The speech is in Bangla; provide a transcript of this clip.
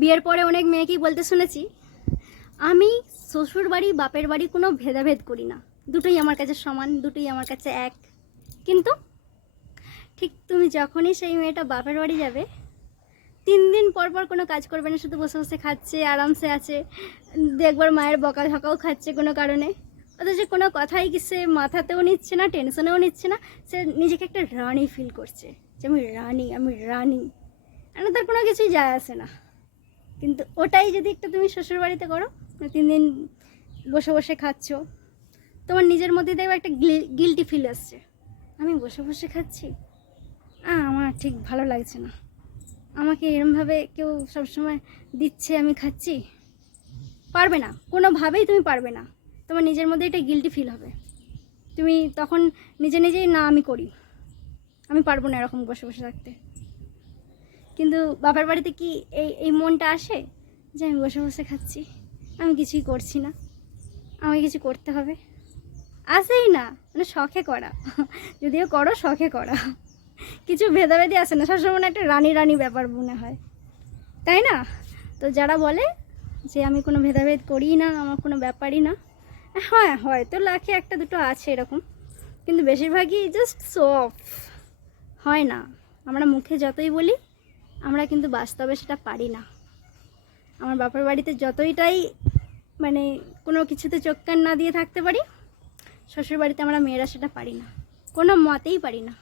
বিয়ের পরে অনেক মেয়েকেই বলতে শুনেছি, আমি শ্বশুর বাড়ি বাপের বাড়ি কোনো ভেদাভেদ করি না, দুটোই আমার কাছে সমান, দুটোই আমার কাছে এক। কিন্তু ঠিক তুমি যখনই সেই মেয়েটা বাপের বাড়ি যাবে, 3 দিন পর পর কোনো কাজ করবে না, শুধু বসে বসে খাচ্ছে, আরামসে আছে, দেখবার মায়ের বকাঝকাও খাচ্ছে কোনো কারণে, অথচ কোনো কথাই কি সে মাথাতেও নিচ্ছে না, টেনশনেও নিচ্ছে না। সে নিজেকে একটা রানী ফিল করছে যে আমি রানী, আমি রানী, আর তার কোনো কিছুই যায় আসে না। কিন্তু ওটাই যদি একটা তুমি শ্বশুরবাড়িতে করো, 3 দিন বসে বসে খাচ্ছ, তোমার নিজের মধ্যে দেখবে একটা গিল্টি ফিল আসছে, আমি বসে বসে খাচ্ছি, আমার ঠিক ভালো লাগছে না, আমাকে এরমভাবে কেউ সবসময় দিচ্ছে, আমি খাচ্ছি। পারবে না, কোনোভাবেই তুমি পারবে না, তোমার নিজের মধ্যে এটা গিল্টি ফিল হবে। তুমি তখন নিজে নিজেই না, আমি করি, আমি পারবো না এরকম বসে বসে থাকতে। কিন্তু বাপের বাড়িতে কি এই এই মনটা আসে যে আমি বসে বসে খাচ্ছি, আমি কিছুই করছি না, আমাকে কিছু করতে হবে? আসেই না, মানে শখে করা, যদিও করো শখে করা, কিছু ভেদাভেদি আসে না, সবসময় একটা রানী রানী ব্যাপার মনে হয়, তাই না? তো যারা বলে যে আমি কোনো ভেদাভেদ করি না, আমার কোনো ব্যাপারই না, হ্যাঁ হয়তো লাখে একটা দুটো আছে এরকম, কিন্তু বেশিরভাগই জাস্ট শো অফ, হয় না। আমরা মুখে যতই বলি, আমরা কিন্তু বাস্তবে সেটা পারি না। আমার বাপের বাড়িতে যতইটাই মানে কোনো কিছুতে চোখ কান না দিয়ে থাকতে পারি, শ্বশুর বাড়িতে আমরা মেয়েরা সেটা পারি না, কোনো মতেই পারি না।